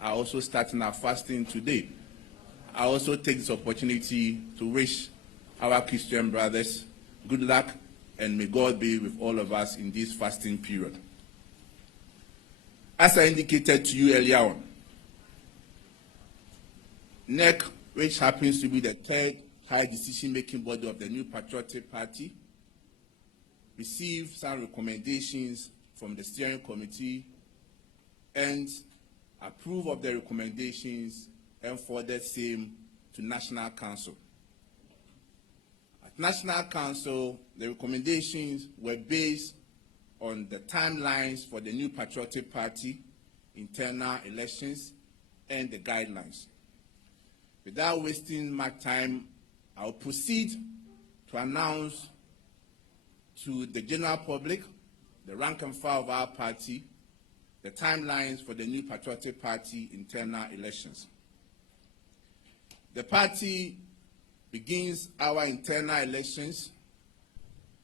are also starting our fasting today. I also take this opportunity to wish our Christian brothers good luck, and may God be with all of us in this fasting period. As I indicated to you earlier on, NEC, which happens to be the third high decision-making body of the New Patriotic Party, received some recommendations from the steering committee and approved of the recommendations and forwarded same to National Council. At National Council, the recommendations were based on the timelines for the New Patriotic Party, internal elections, and the guidelines. Without wasting much time, I'll proceed to announce to the general public, the rank and file of our party, the timelines for the New Patriotic Party internal elections. The party begins our internal elections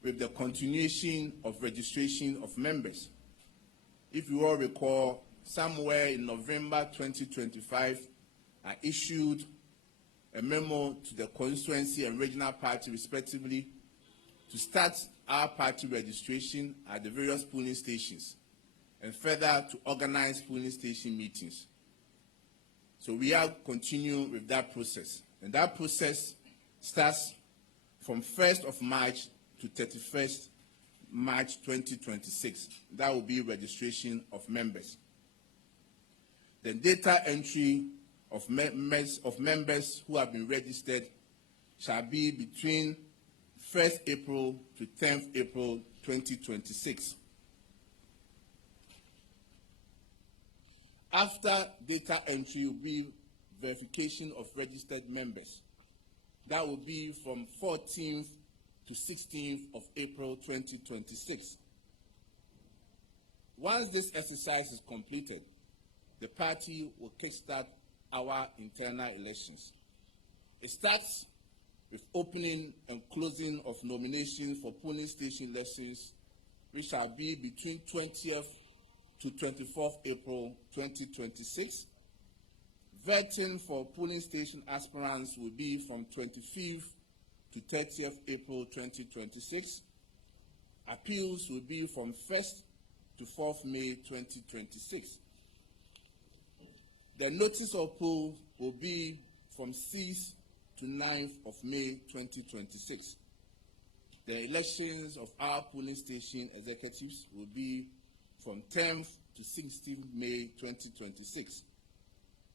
with the continuation of registration of members. If you all recall, somewhere in November 2025, I issued a memo to the constituency and regional party respectively to start our party registration at the various polling stations and further to organize polling station meetings. So we are continuing with that process. And that process starts from 1st of March to 31st March 2026. That will be registration of members. The data entry of members who have been registered shall be between 1st April to 10th April 2026. After data entry will be verification of registered members. That will be from 14th to 16th of April 2026. Once this exercise is completed, the party will kickstart our internal elections. It starts with opening and closing of nominations for polling station elections, which shall be between 20th to 24th April 2026. Vetting for polling station aspirants will be from 25th to 30th April 2026. Appeals will be from 1st to 4th May 2026. The notice of poll will be from 6th to 9th of May 2026. The elections of our polling station executives will be from 10th to 16th May 2026.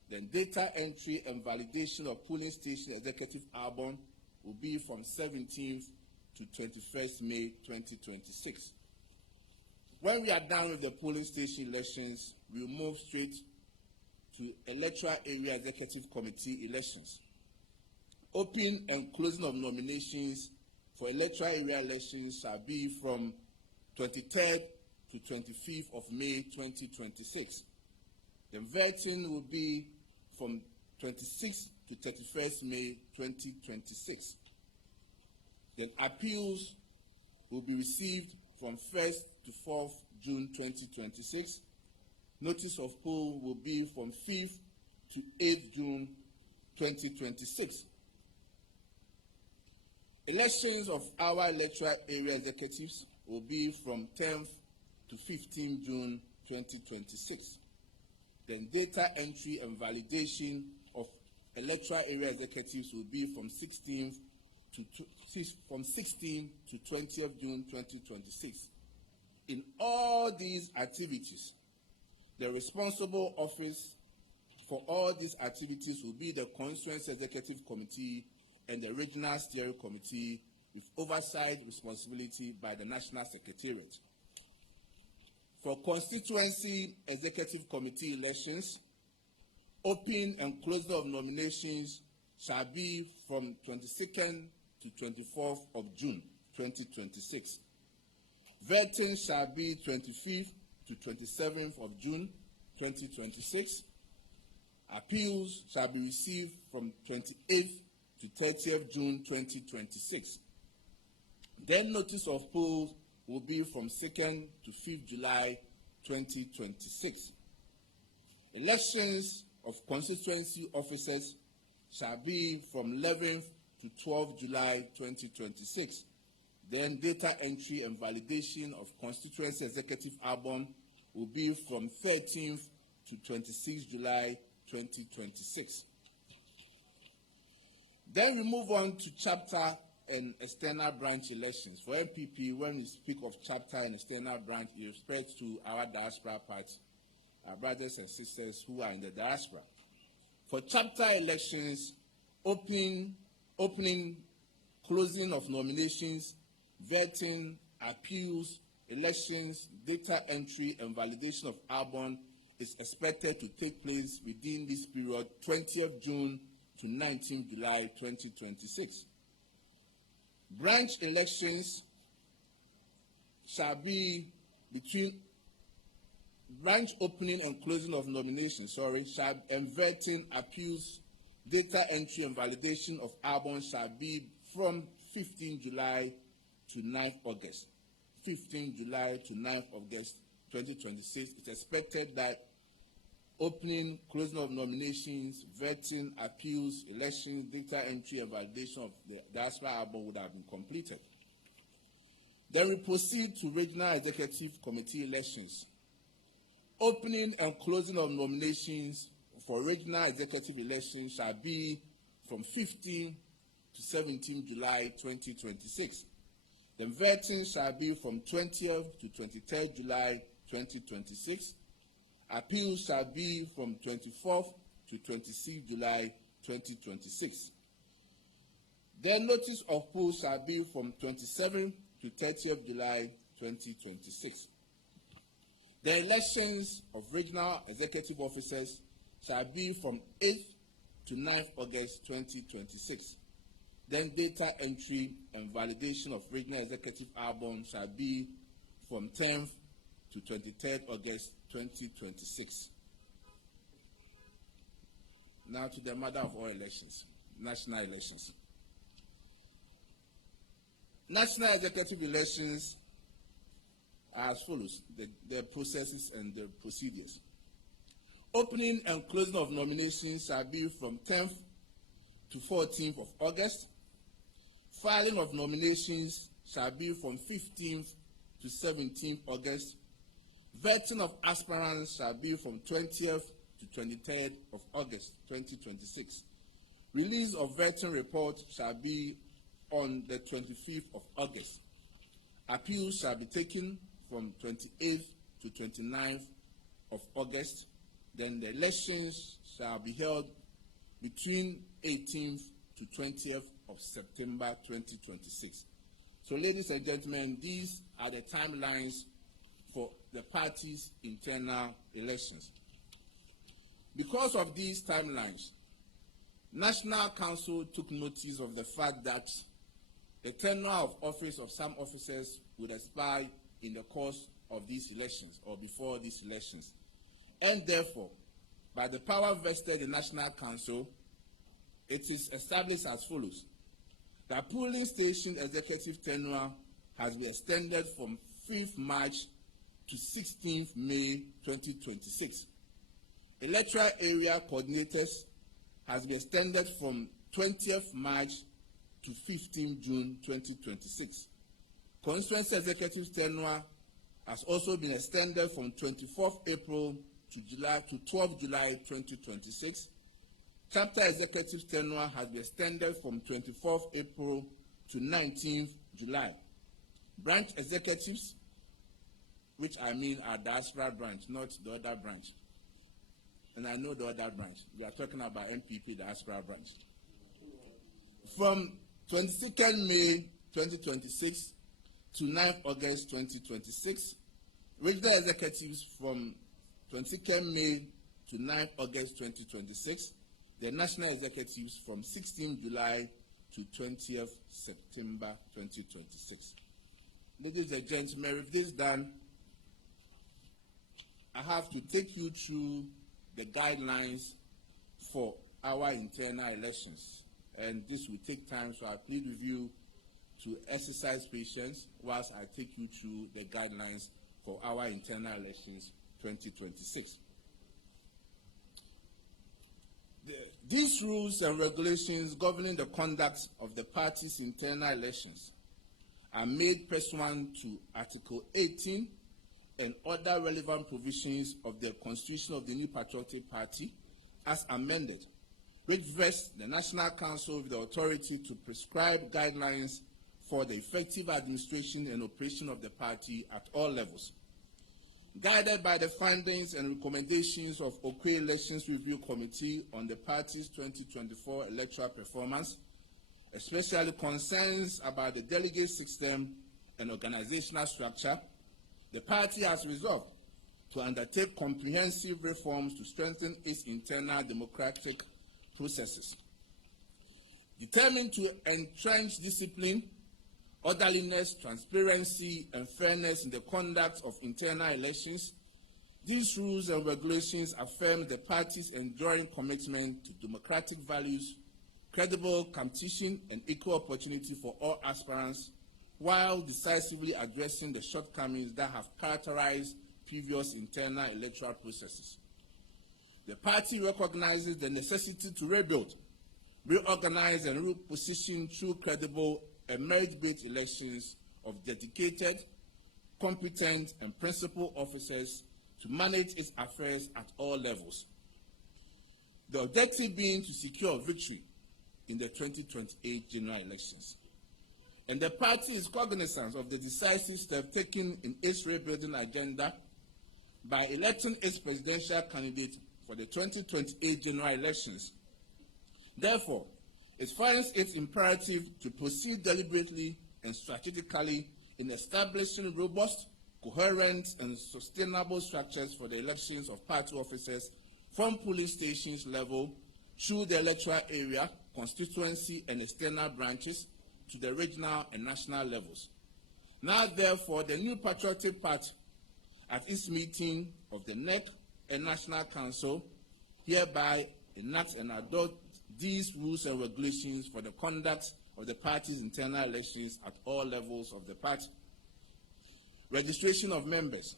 Then data entry and validation of polling station executive album will be from 17th to 21st May 2026. When we are done with the polling station elections, we will move straight to electoral area executive committee elections. Open and closing of nominations for electoral area elections shall be from 23rd to 25th of May 2026. The vetting will be from 26th to 31st May 2026. Then appeals will be received from 1st to 4th June 2026. Notice of poll will be from 5th to 8th June 2026. Elections of our electoral area executives will be from 10th to 15th June 2026. Then data entry and validation of electoral area executives will be from 16th to 20th June 2026. In all these activities, the responsible office for all these activities will be the Constituency Executive Committee and the Regional Steering Committee, with oversight responsibility by the National Secretariat. For Constituency Executive Committee elections, open and closing of nominations shall be from 22nd to 24th of June 2026. Vetting shall be 25th to 27th of June 2026. Appeals shall be received from 28th to 30th June 2026. Then notice of polls will be from 2nd to 5th July 2026. Elections of constituency officers shall be from 11th to 12th July 2026. Then data entry and validation of constituency executive album will be from 13th to 26th July 2026. Then we move on to chapter and external branch elections. For NPP, when we speak of chapter and external branch, it refers to our diaspora party, our brothers and sisters who are in the diaspora. For chapter elections, opening, closing of nominations, vetting, appeals, elections, data entry, and validation of album is expected to take place within this period, 20th June to 19th July 2026. Branch elections shall be between branch opening and closing of nominations, and vetting, appeals, data entry, and validation of albums shall be from 15 July to 9th August. 15 July to 9th August 2026. It's expected that opening, closing of nominations, vetting, appeals, elections, data entry, and validation of the diaspora album would have been completed. Then we proceed to regional executive committee elections. Opening and closing of nominations for regional executive elections shall be from 15 to 17 July 2026. The vetting shall be from 20th to 23rd July 2026. Appeals shall be from 24th to 26th July 2026. Then notice of polls shall be from 27th to 30th July 2026. The elections of regional executive officers shall be from 8th to 9th August 2026. Then data entry and validation of regional executive album shall be from 10th to 23rd August 2026. Now to the mother of all elections, national elections. National executive elections are as follows, the processes and the procedures. Opening and closing of nominations shall be from 10th to 14th of August. Filing of nominations shall be from 15th to 17th August. Vetting of aspirants shall be from 20th to 23rd of August 2026. Release of vetting report shall be on the 25th of August. Appeals shall be taken from 28th to 29th of August. Then the elections shall be held between 18th to 20th of September 2026. So, ladies and gentlemen, these are the timelines for the party's internal elections. Because of these timelines, National Council took notice of the fact that the tenure of office of some officers would expire in the course of these elections or before these elections. And therefore, by the power vested in National Council, it is established as follows. The polling station executive tenure has been extended from 5th March to 16th May 2026. Electoral area coordinators has been extended from 20th March to 15th June 2026. Constituency executive tenure has also been extended from 24th April to 12th July 2026. Chapter executive tenure has been extended from 24th April to 19th July. Branch executives, which I mean are diaspora branch, not the other branch. And I know the other branch. We are talking about NPP diaspora branch. From 22nd May 2026 to 9th August 2026, regional executives from 22nd May to 9th August 2026, the national executives from 16th July to 20th September 2026. Ladies and gentlemen, with this done, I have to take you through the guidelines for our internal elections. And this will take time, so I plead with you to exercise patience whilst I take you through the guidelines for our internal elections 2026. These rules and regulations governing the conduct of the party's internal elections are made pursuant to Article 18 and other relevant provisions of the Constitution of the New Patriotic Party as amended, which vests the National Council with the authority to prescribe guidelines for the effective administration and operation of the party at all levels. Guided by the findings and recommendations of Okwe Elections Review Committee on the party's 2024 electoral performance, especially concerns about the delegate system and organizational structure, the party has resolved to undertake comprehensive reforms to strengthen its internal democratic processes. Determined to entrench discipline, orderliness, transparency, and fairness in the conduct of internal elections, these rules and regulations affirm the party's enduring commitment to democratic values, credible competition, and equal opportunity for all aspirants, while decisively addressing the shortcomings that have characterized previous internal electoral processes. The party recognizes the necessity to rebuild, reorganize, and reposition through credible and merit-based elections of dedicated, competent, and principled officers to manage its affairs at all levels. The objective being to secure victory in the 2028 general elections. And the party is cognizant of the decisive step taken in its rebuilding agenda by electing its presidential candidate for the 2028 general elections. Therefore, it finds it imperative to proceed deliberately and strategically in establishing robust, coherent, and sustainable structures for the elections of party officers from polling stations level through the electoral area, constituency, and external branches to the regional and national levels. Now, therefore, the New Patriotic Party, at its meeting of the NEC and National Council, hereby enacts and adopts these rules and regulations for the conduct of the party's internal elections at all levels of the party. Registration of members.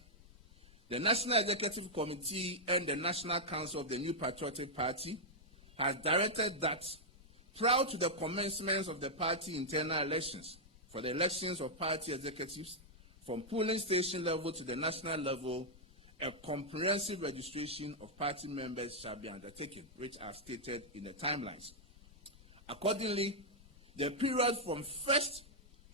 The National Executive Committee and the National Council of the New Patriotic Party has directed that prior to the commencement of the party internal elections for the elections of party executives from polling station level to the national level, a comprehensive registration of party members shall be undertaken, which are stated in the timelines. Accordingly, the period from 1st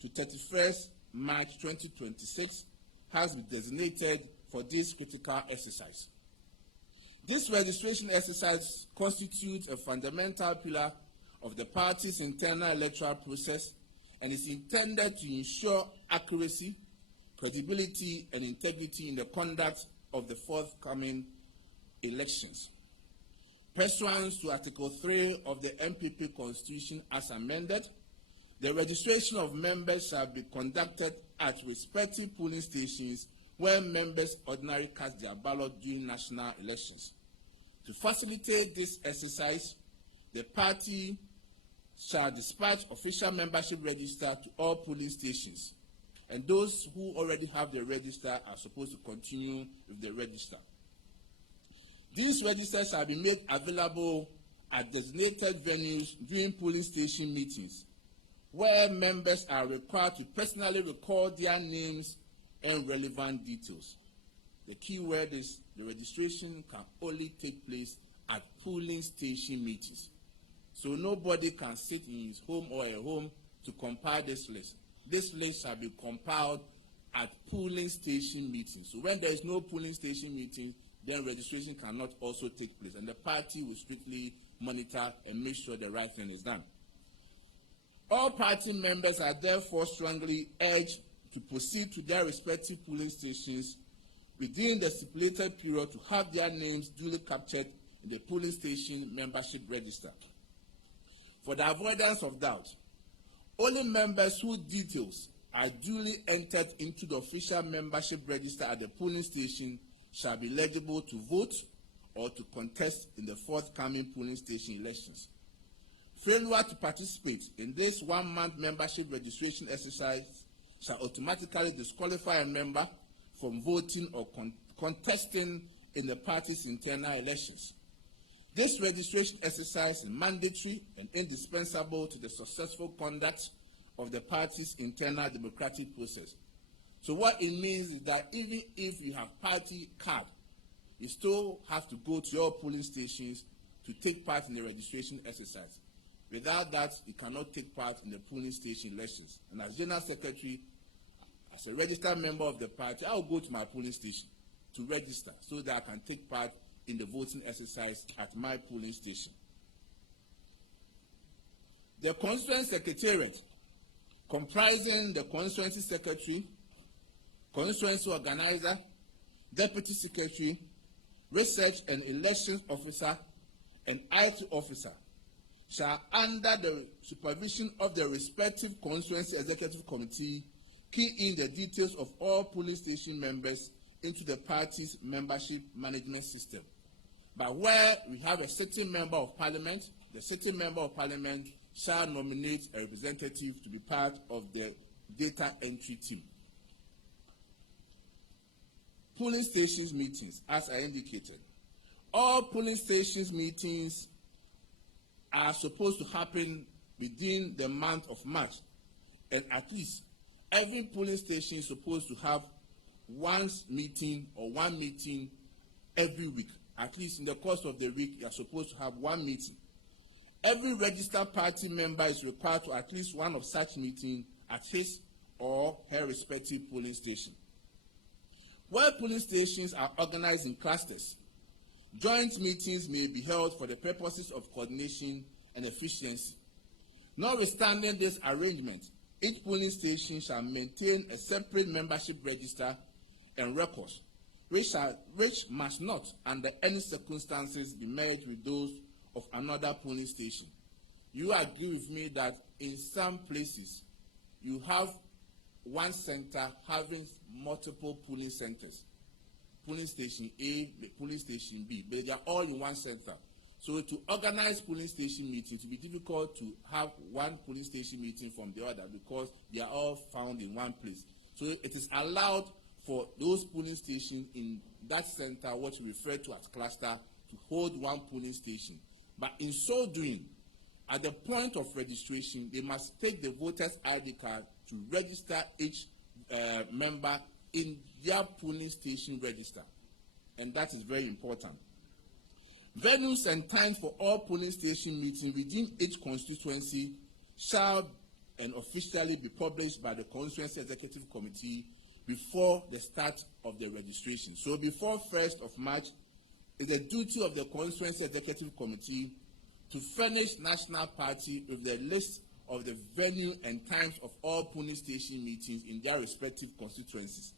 to 31st March 2026 has been designated for this critical exercise. This registration exercise constitutes a fundamental pillar of the party's internal electoral process and is intended to ensure accuracy, credibility, and integrity in the conduct of the forthcoming elections. Pursuant to Article 3 of the NPP Constitution as amended, the registration of members shall be conducted at respective polling stations where members ordinarily cast their ballot during national elections. To facilitate this exercise, the party shall dispatch official membership register to all polling stations, and those who already have the register are supposed to continue with the register. These registers shall be made available at designated venues during polling station meetings, where members are required to personally record their names and relevant details. The key word is the registration can only take place at polling station meetings. So nobody can sit in his home or a home to compile this list. This list shall be compiled at polling station meetings. So when there is no polling station meeting, then registration cannot also take place, and the party will strictly monitor and make sure the right thing is done. All party members are therefore strongly urged to proceed to their respective polling stations within the stipulated period to have their names duly captured in the polling station membership register. For the avoidance of doubt, only members whose details are duly entered into the official membership register at the polling station shall be eligible to vote or to contest in the forthcoming polling station elections. Failure to participate in this one-month membership registration exercise shall automatically disqualify a member from voting or contesting in the party's internal elections. This registration exercise is mandatory and indispensable to the successful conduct of the party's internal democratic process. So what it means is that even if you have party card, you still have to go to your polling stations to take part in the registration exercise. Without that, you cannot take part in the polling station elections. And as General Secretary, as a registered member of the party, I will go to my polling station to register so that I can take part in the voting exercise at my polling station. The Constituency Secretariat, comprising the Constituency Secretary, Constituency Organizer, Deputy Secretary, Research and Elections Officer, and IT Officer, shall, under the supervision of the respective Constituency Executive Committee, key in the details of all polling station members into the party's membership management system. But where we have a sitting member of parliament, the sitting member of parliament shall nominate a representative to be part of the data entry team. Polling stations meetings, as I indicated. All polling stations meetings are supposed to happen within the month of March, and at least every polling station is supposed to have one meeting every week. At least in the course of the week, you are supposed to have one meeting. Every registered party member is required to at least one of such meetings at his or her respective polling station. Where polling stations are organized in clusters, joint meetings may be held for the purposes of coordination and efficiency. Notwithstanding this arrangement, each polling station shall maintain a separate membership register and records, which must not, under any circumstances, be merged with those of another polling station. You agree with me that in some places you have one center having multiple polling centers, polling station A, polling station B, but they are all in one center. So to organize polling station meetings, it will be difficult to have one polling station meeting from the other because they are all found in one place. So it is allowed for those polling stations in that center, what we refer to as cluster, to hold one polling station. But in so doing, at the point of registration, they must take the voter's ID card to register each member in their polling station register. And that is very important. Venues and times for all polling station meetings within each constituency shall and officially be published by the Constituency Executive Committee before the start of the registration. So before 1st of March, it is the duty of the Constituency Executive Committee to furnish National Party with the list of the venue and times of all polling station meetings in their respective constituencies.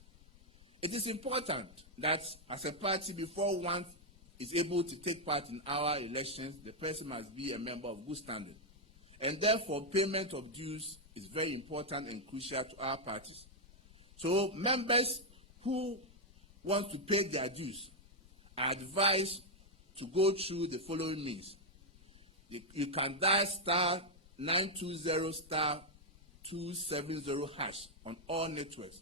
It is important that as a party, before one is able to take part in our elections, the person must be a member of good standing. And therefore, payment of dues is very important and crucial to our parties. So members who want to pay their dues are advised to go through the following means. You can dial *920*270# on all networks,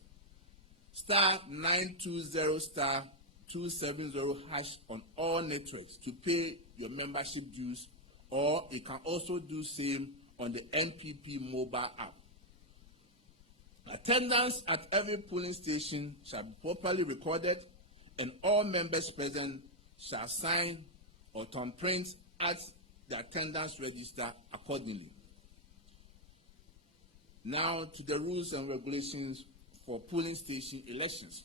*920*270# on all networks to pay your membership dues, or you can also do same on the NPP mobile app. Attendance at every polling station shall be properly recorded, and all members present shall sign or thumbprint at the attendance register accordingly. Now to the rules and regulations for polling station elections.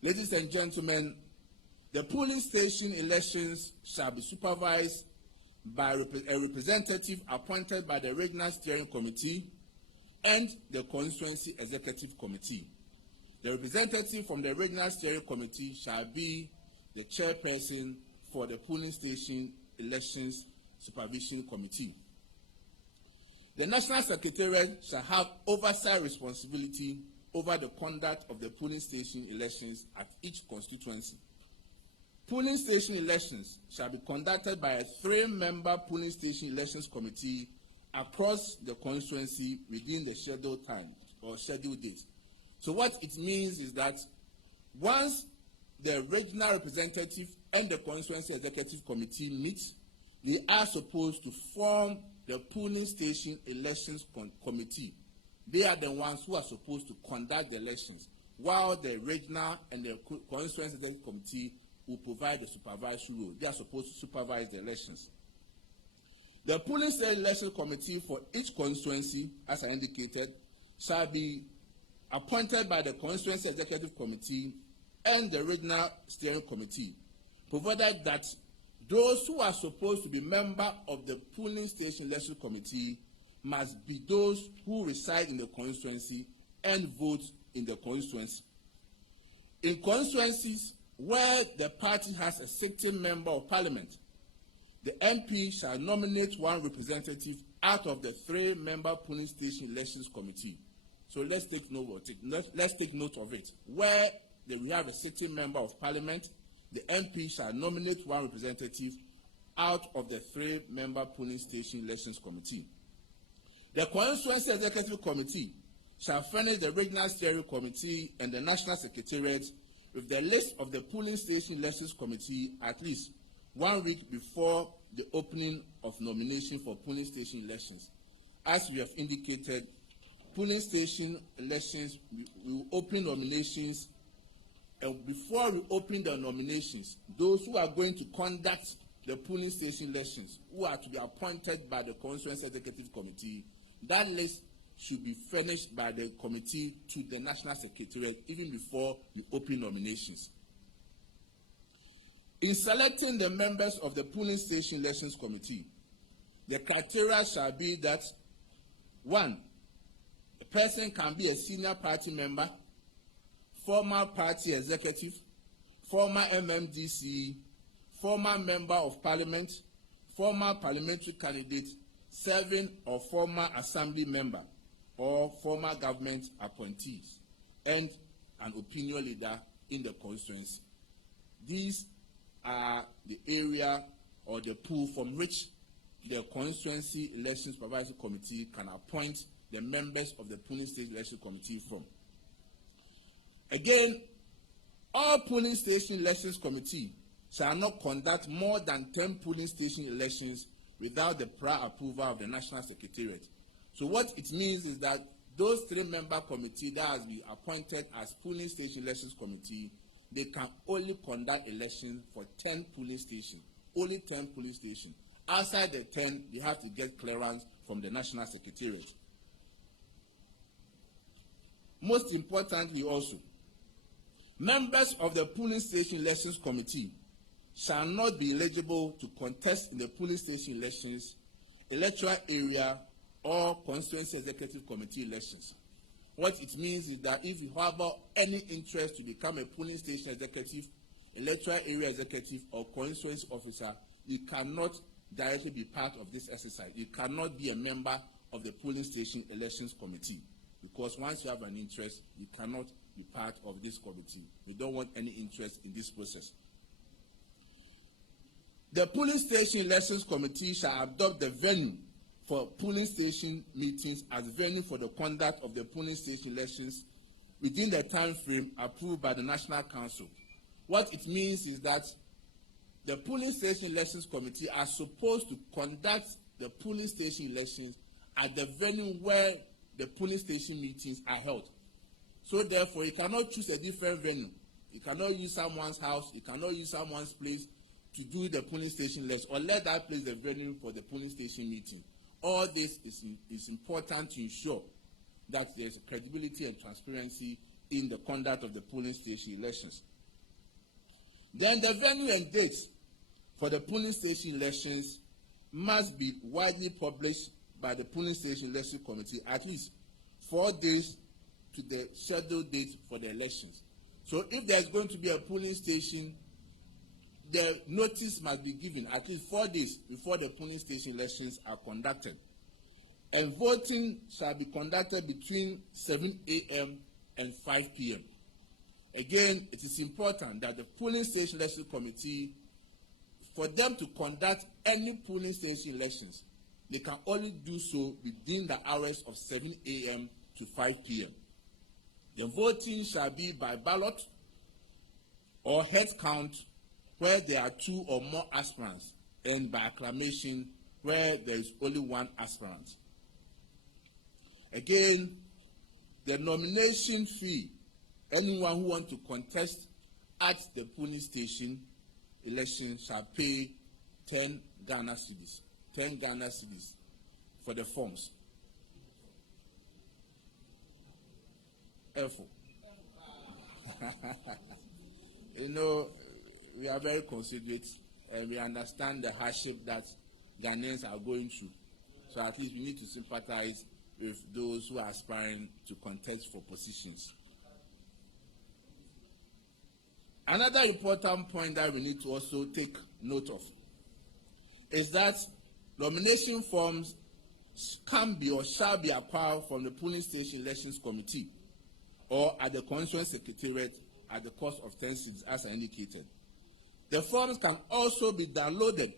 Ladies and gentlemen, the polling station elections shall be supervised by a representative appointed by the Regional Steering Committee and the Constituency Executive Committee. The representative from the Regional Steering Committee shall be the chairperson for the polling station elections supervision committee. The National Secretariat shall have oversight responsibility over the conduct of the polling station elections at each constituency. Polling station elections shall be conducted by a 3-member polling station elections committee across the constituency within the scheduled time or scheduled date. So what it means is that once the regional representative and the constituency executive committee meet, they are supposed to form the polling station elections committee. They are the ones who are supposed to conduct the elections, while the regional and the constituency executive committee will provide the supervisory role. They are supposed to supervise the elections. The polling station election committee for each constituency, as I indicated, shall be appointed by the constituency executive committee and the regional steering committee, provided that those who are supposed to be members of the polling station election committee must be those who reside in the constituency and vote in the constituency. In constituencies where the party has a sitting member of parliament, the MP shall nominate one representative out of the 3-member polling station elections committee. So let's take note of it. Where we have a sitting member of parliament, the MP shall nominate one representative out of the 3-member polling station elections committee. The constituency executive committee shall furnish the regional steering committee and the national secretariat with the list of the polling station elections committee at least 1 week before the opening of nomination for polling station elections. As we have indicated, polling station elections, we will open nominations, and before we open the nominations, those who are going to conduct the polling station elections, who are to be appointed by the constituency executive committee, that list should be furnished by the committee to the national secretariat even before we open nominations. In selecting the members of the polling station elections committee, the criteria shall be that 1, a person can be a senior party member, former party executive, former MMDC, former member of parliament, former parliamentary candidate, serving or former assembly member, or former government appointees, and an opinion leader in the constituency. These are the area or the pool from which the constituency elections supervisory committee can appoint the members of the polling station election committee from. Again, all polling station elections committee shall not conduct more than 10 polling station elections without the prior approval of the national secretariat. So what it means is that those 3-member committee that has been appointed as polling station elections committee, they can only conduct elections for 10 polling stations, only 10 polling stations. Outside the 10, they have to get clearance from the national secretariat. Most importantly also, members of the polling station elections committee shall not be eligible to contest in the polling station elections, electoral area, or constituency executive committee elections. What it means is that if you have any interest to become a polling station executive, electoral area executive, or constituency officer, you cannot directly be part of this exercise. You cannot be a member of the polling station elections committee, because once you have an interest, you cannot be part of this committee. We don't want any interest in this process. The polling station elections committee shall adopt the venue for polling station meetings as venue for the conduct of the polling station elections within the time frame approved by the National Council. What it means is that the polling station elections committee are supposed to conduct the polling station elections at the venue where the polling station meetings are held. So therefore, you cannot choose a different venue. You cannot use someone's house, you cannot use someone's place to do the polling station election, or let that place the venue for the polling station meeting. All this is important to ensure that there is credibility and transparency in the conduct of the polling station elections. Then the venue and dates for the polling station elections must be widely published by the polling station election committee at least 4 days to the scheduled date for the elections. So if there is going to be a polling station, the notice must be given at least 4 days before the polling station elections are conducted. And voting shall be conducted between 7 a.m. and 5 p.m. Again, it is important that the polling station election committee, for them to conduct any polling station elections, they can only do so within the hours of 7 a.m. to 5 p.m. The voting shall be by ballot or head count where there are 2 or more aspirants, and by acclamation where there is only 1 aspirant. Again, the nomination fee, anyone who wants to contest at the polling station election shall pay 10 Ghana cedis. 10 Ghana cedis for the forms. Therefore, you know, we are very considerate and we understand the hardship that Ghanaians are going through. So at least we need to sympathize with those who are aspiring to contest for positions. Another important point that we need to also take note of is that nomination forms can be or shall be acquired from the polling station elections committee or at the constituent secretariat at the cost of 10 cedis as I indicated. The forms can also be downloaded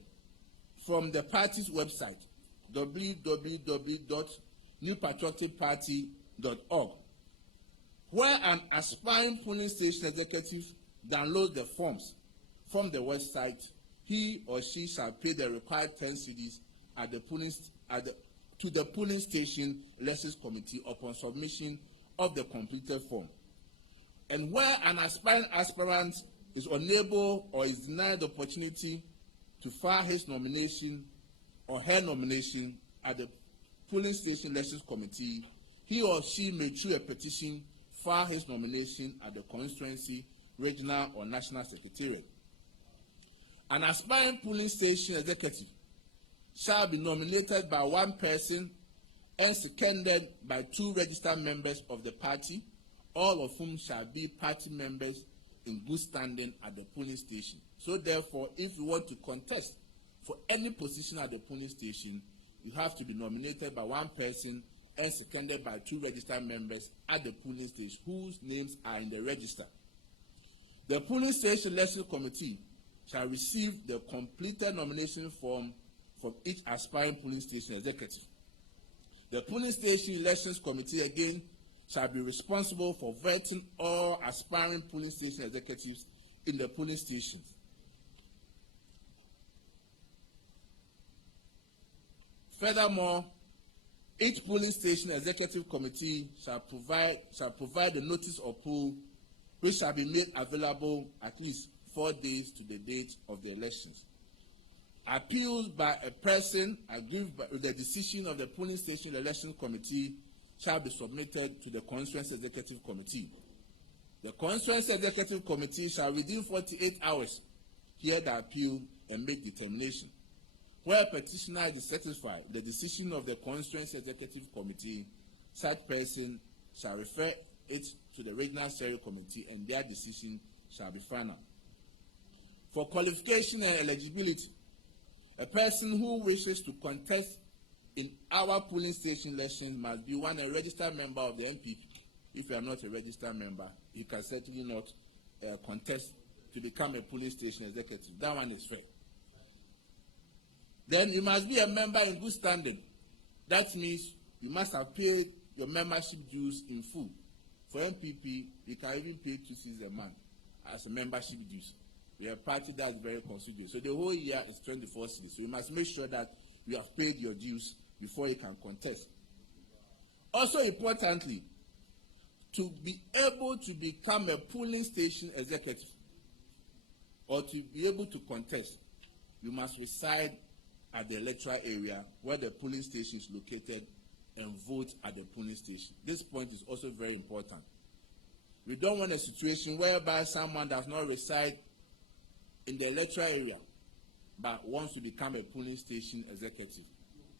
from the party's website, www.newpatrioticparty.org, where an aspiring polling station executive downloads the forms from the website. He or she shall pay the required 10 cedis to the polling station elections committee upon submission of the completed form. And where an aspirant is unable or is denied the opportunity to file his nomination or her nomination at the polling station elections committee, he or she may, through a petition, file his nomination at the constituency, regional or national secretariat. An aspiring polling station executive shall be nominated by 1 person and seconded by 2 registered members of the party, all of whom shall be party members in good standing at the polling station. So therefore, if you want to contest for any position at the polling station, you have to be nominated by 1 person and seconded by 2 registered members at the polling station whose names are in the register. The polling station election committee shall receive the completed nomination form from each aspiring polling station executive. The polling station elections committee again shall be responsible for vetting all aspiring polling station executives in the polling stations. Furthermore, each polling station executive committee shall provide the notice of poll, which shall be made available at least 4 days to the date of the elections. Appeals by a person aggrieved with the decision of the polling station election committee shall be submitted to the constituency executive committee. The constituency executive committee shall within 48 hours hear the appeal and make determination. Where a petitioner is satisfied with the decision of the constituency executive committee, such person shall refer it to the regional steering committee and their decision shall be final. For qualification and eligibility, a person who wishes to contest in our polling station elections must be 1, a registered member of the NPP. If you are not a registered member, you can certainly not contest to become a polling station executive. That one is fair. Then you must be a member in good standing. That means you must have paid your membership dues in full. For NPP, you can even pay 2 cedis a month as a membership dues. We are a party that is very considerate. So the whole year is 24 cedis. So you must make sure that you have paid your dues before you can contest. Also importantly, to be able to become a polling station executive or to be able to contest, you must reside at the electoral area where the polling station is located and vote at the polling station. This point is also very important. We don't want a situation whereby someone does not reside in the electoral area but wants to become a polling station executive.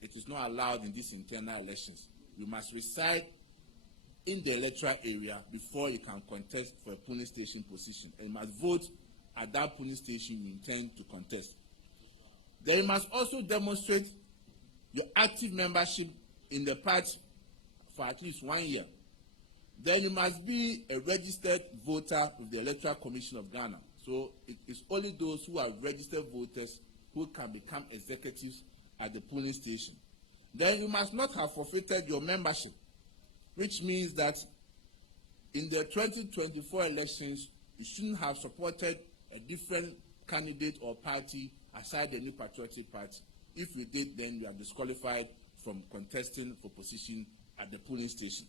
It is not allowed in these internal elections. You must reside in the electoral area before you can contest for a polling station position, and you must vote at that polling station you intend to contest. Then you must also demonstrate your active membership in the party for at least 1 year. Then you must be a registered voter with the Electoral Commission of Ghana. So it is only those who are registered voters who can become executives at the polling station. Then you must not have forfeited your membership, which means that in the 2024 elections, you shouldn't have supported a different candidate or party aside the New Patriotic Party. If you did, then you are disqualified from contesting for position at the polling station.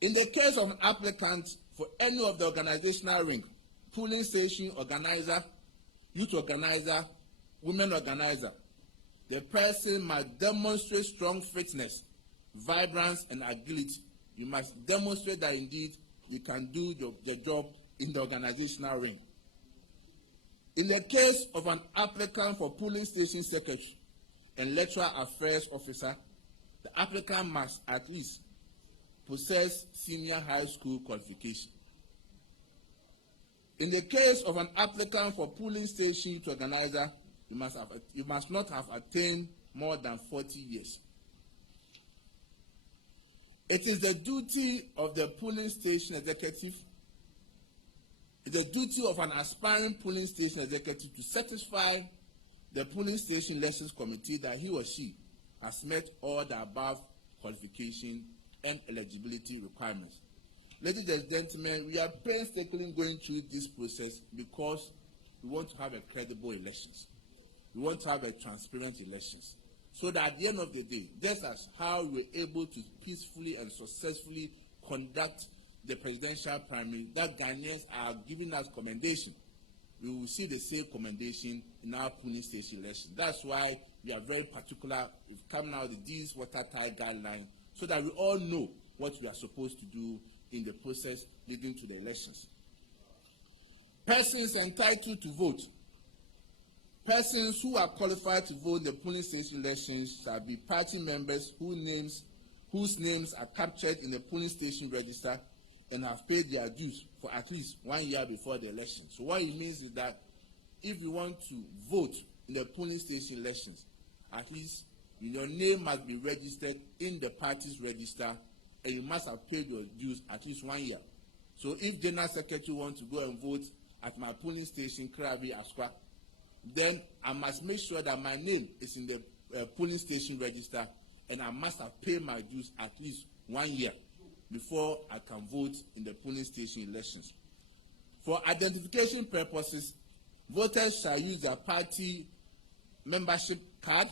In the case of an applicant for any of the organizational ring, polling station organizer, youth organizer, women organizer, the person must demonstrate strong fitness, vibrance, and agility. You must demonstrate that indeed you can do the job in the organizational ring. In the case of an applicant for polling station secretary and electoral affairs officer, the applicant must at least possess senior high school qualification. In the case of an applicant for polling station organizer, you must not have attained more than 40 years. It is the duty of the polling station executive, it is the duty of an aspiring polling station executive to satisfy the polling station elections committee that he or she has met all the above qualification and eligibility requirements. Ladies and gentlemen, we are painstakingly going through this process because we want to have a credible elections. We want to have a transparent elections. So that at the end of the day, just as how we were able to peacefully and successfully conduct the presidential primary, that Ghanaians are giving us commendation, we will see the same commendation in our polling station election. That's why we are very particular. We've come now with these watertight guidelines so that we all know what we are supposed to do in the process leading to the elections. Persons entitled to vote. Persons who are qualified to vote in the polling station elections shall be party members whose names are captured in the polling station register and have paid their dues for at least 1 year before the election. So what it means is that if you want to vote in the polling station elections, at least your name must be registered in the party's register and you must have paid your dues at least 1 year. So if General Secretary wants to go and vote at my polling station, Krabi Asqua, then I must make sure that my name is in the polling station register and I must have paid my dues at least 1 year before I can vote in the polling station elections. For identification purposes, voters shall use their party membership card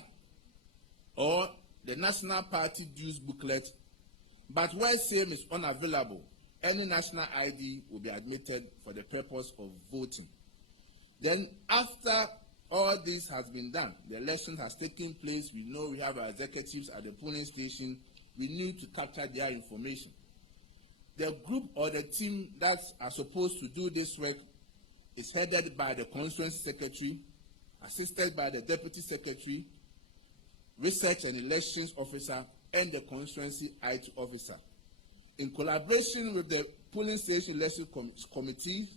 or the National Party dues booklet, but where same is unavailable, any national ID will be admitted for the purpose of voting. Then after all this has been done, the election has taken place, we know we have our executives at the polling station, we need to capture their information. The group or the team that are supposed to do this work is headed by the constituency secretary, assisted by the deputy secretary, research and elections officer, and the constituency IT officer. In collaboration with the polling station election committee,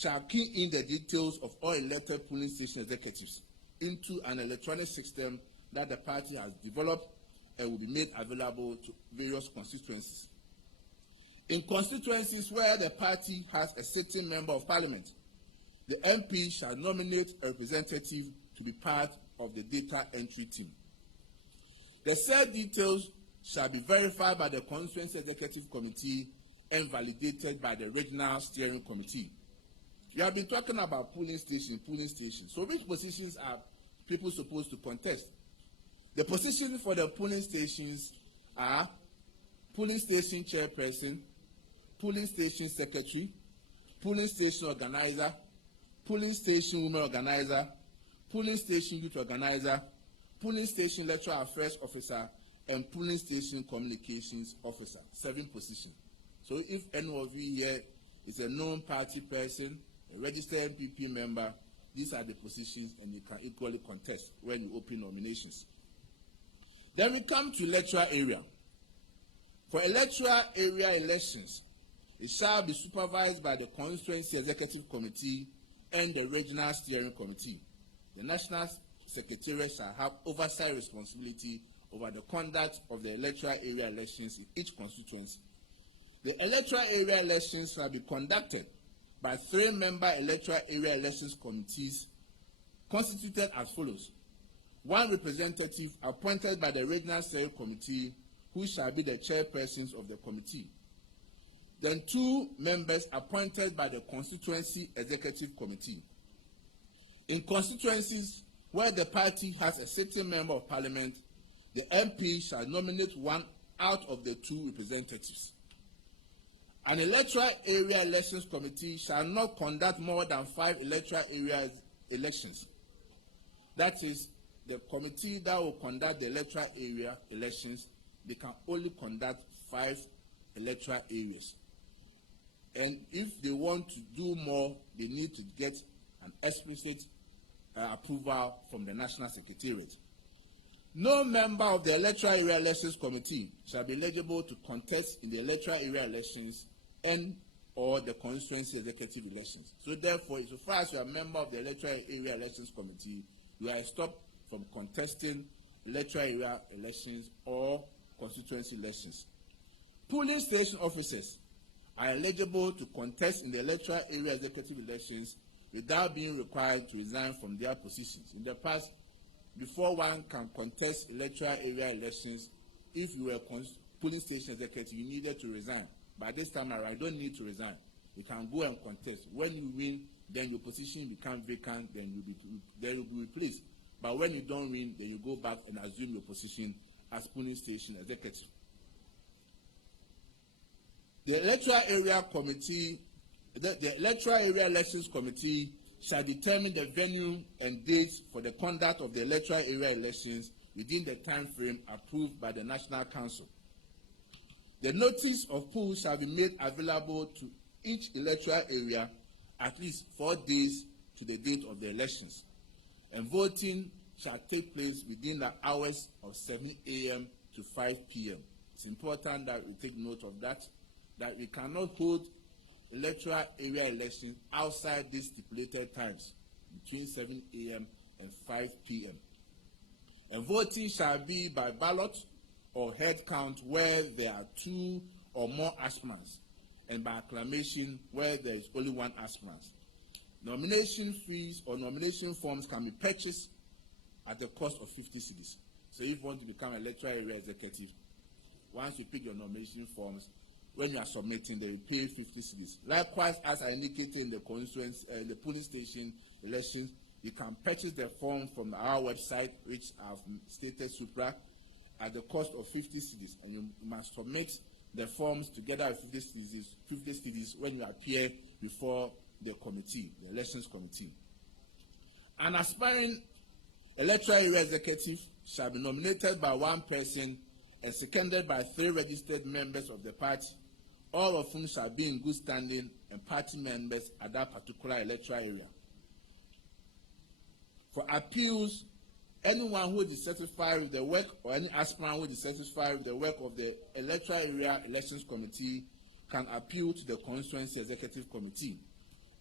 shall key in the details of all elected polling station executives into an electronic system that the party has developed and will be made available to various constituencies. In constituencies where the party has a sitting member of parliament, the MP shall nominate a representative to be part of the data entry team. The said details shall be verified by the constituency executive committee and validated by the regional steering committee. We have been talking about polling station. So which positions are people supposed to contest? The positions for the polling stations are polling station chairperson, polling station secretary, polling station organizer, polling station women organizer, polling station youth organizer, polling station electoral affairs officer, and polling station communications officer. 7 positions. So if any of you here is a known party person, a registered NPP member, these are the positions and you can equally contest when you open nominations. Then we come to electoral area. For electoral area elections, it shall be supervised by the constituency executive committee and the regional steering committee. The national secretariat shall have oversight responsibility over the conduct of the electoral area elections in each constituency. The electoral area elections shall be conducted by 3-member electoral area elections committees constituted as follows. 1 representative appointed by the regional steering committee who shall be the chairpersons of the committee. Then 2 members appointed by the Constituency Executive Committee. In constituencies where the party has a sitting member of parliament, the MP shall nominate 1 out of the 2 representatives. An electoral area elections committee shall not conduct more than 5 electoral area elections. That is, the committee that will conduct the electoral area elections, they can only conduct 5 electoral areas. And if they want to do more, they need to get an explicit approval from the National Secretariat. No member of the Electoral Area Elections Committee shall be eligible to contest in the electoral area elections and or the constituency executive elections. So therefore, so far as you are a member of the Electoral Area Elections Committee, you are stopped from contesting electoral area elections or constituency elections. Polling station officers are eligible to contest in the electoral area executive elections without being required to resign from their positions. In the past, before one can contest electoral area elections, if you were a polling station executive, you needed to resign. By this time around, you don't need to resign. You can go and contest. When you win, then your position becomes vacant, then you'll be replaced. But when you don't win, then you go back and assume your position as polling station executive. The electoral area committee, the electoral area elections committee shall determine the venue and dates for the conduct of the electoral area elections within the time frame approved by the National Council. The notice of polls shall be made available to each electoral area at least 4 days to the date of the elections, and voting shall take place within the hours of 7 a.m. to 5 p.m. It's important that we take note of that we cannot hold electoral area elections outside these stipulated times, between 7 a.m. and 5 p.m. And voting shall be by ballot or head count where there are 2 or more aspirants, and by acclamation where there is only 1 aspirant. Nomination fees or nomination forms can be purchased at the cost of 50 cedis. So if you want to become an electoral area executive, once you pick your nomination forms, when you are submitting, they will pay 50 cedis. Likewise, as I indicated in the constituency, the polling station elections, you can purchase the form from our website, which I've stated supra, at the cost of 50 cedis, and you must submit the forms together with 50 cedis when you appear before the committee, the elections committee. An aspiring electoral area executive shall be nominated by 1 person and seconded by 3 registered members of the party, all of whom shall be in good standing and party members at that particular electoral area. For appeals, anyone who is dissatisfied with the work or any aspirant who is dissatisfied with the work of the Electoral Area Elections Committee can appeal to the Constituency Executive Committee.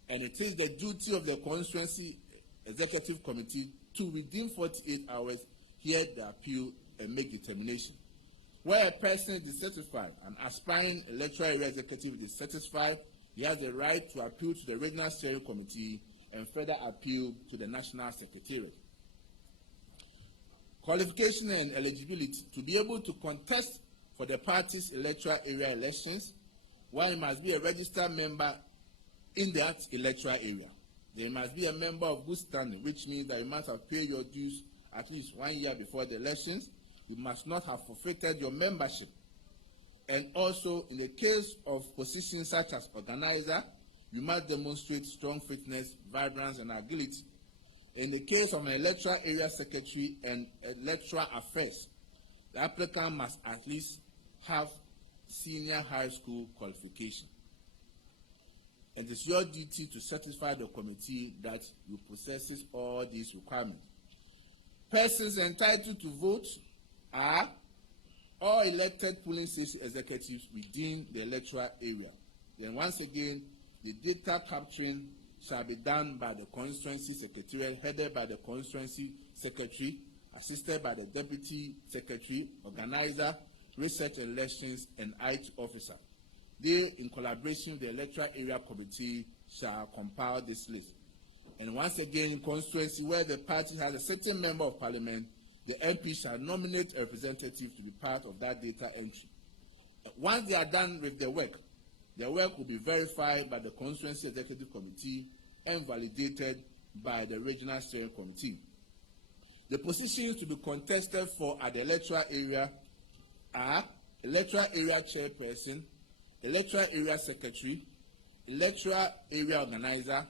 And it is the duty of the Constituency Executive Committee to, within 48 hours, hear the appeal and make determination. Where a person is dissatisfied, an aspiring electoral area executive is dissatisfied, he has the right to appeal to the Regional Steering Committee and further appeal to the National Secretariat. Qualification and eligibility. To be able to contest for the party's electoral area elections, one must be a registered member in that electoral area. There must be a member of good standing, which means that you must have paid your dues at least 1 year before the elections. You must not have forfeited your membership. And also, in the case of positions such as organizer, you must demonstrate strong fitness, vibrance, and agility. In the case of an electoral area secretary and electoral affairs, the applicant must at least have senior high school qualification. And it's your duty to satisfy the committee that you possesses all these requirements. Persons entitled to vote are all elected polling station executives within the electoral area. Then once again, the data capturing shall be done by the constituency secretariat, headed by the constituency secretary, assisted by the deputy secretary, organizer, research elections, and IT officer. They, in collaboration with the electoral area committee, shall compile this list. And once again, in constituency where the party has a certain member of parliament, the MP shall nominate a representative to be part of that data entry. Once they are done with the work, The work will be verified by the Constituency Executive Committee and validated by the Regional Steering Committee. The positions to be contested for at the electoral area are electoral area chairperson, electoral area secretary, electoral area organizer,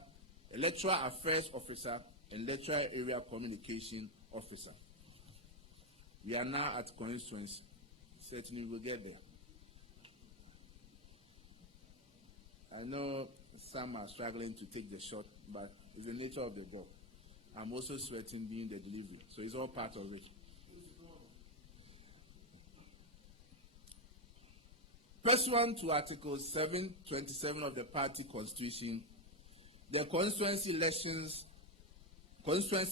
electoral affairs officer, and electoral area communication officer. We are now at constituency. Certainly we'll get there. I know some are struggling to take the shot, but it's the nature of the job. I'm also sweating being the delivery, so it's all part of it. Pursuant to Article 727 of the party constitution, the constituency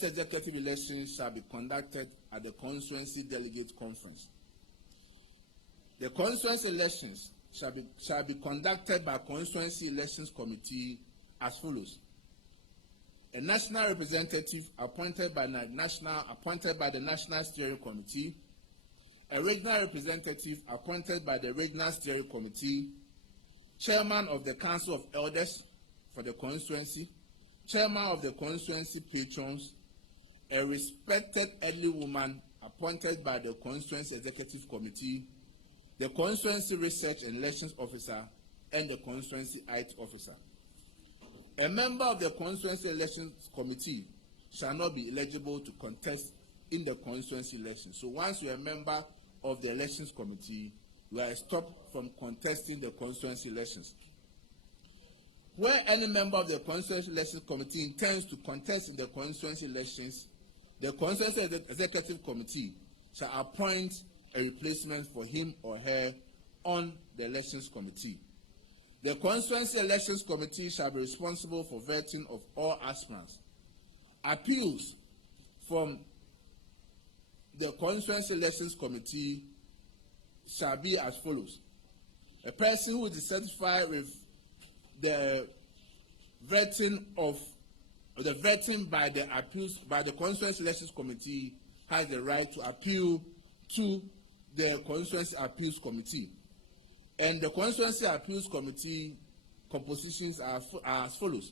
executive elections shall be conducted at the constituency delegate conference. The constituency elections shall be conducted by Constituency Elections Committee as follows: a national representative appointed by the National Steering Committee, a regional representative appointed by the Regional Steering Committee, chairman of the Council of Elders for the constituency, chairman of the constituency patrons, a respected elderly woman appointed by the Constituency Executive Committee, the Constituency Research and Elections Officer, and the Constituency IT Officer. A member of the Constituency Elections Committee shall not be eligible to contest in the constituency election. So once you are a member of the Elections Committee, you are stopped from contesting the constituency elections. Where any member of the Constituency Elections Committee intends to contest in the constituency elections, the Constituency Executive Committee shall appoint a replacement for him or her on the Elections Committee. The Constituency Elections Committee shall be responsible for vetting of all aspirants. Appeals from the Constituency Elections Committee shall be as follows: a person who is dissatisfied with the vetting by the Constituency Elections Committee has the right to appeal to the Constituency Appeals Committee. And the Constituency Appeals Committee compositions are as follows: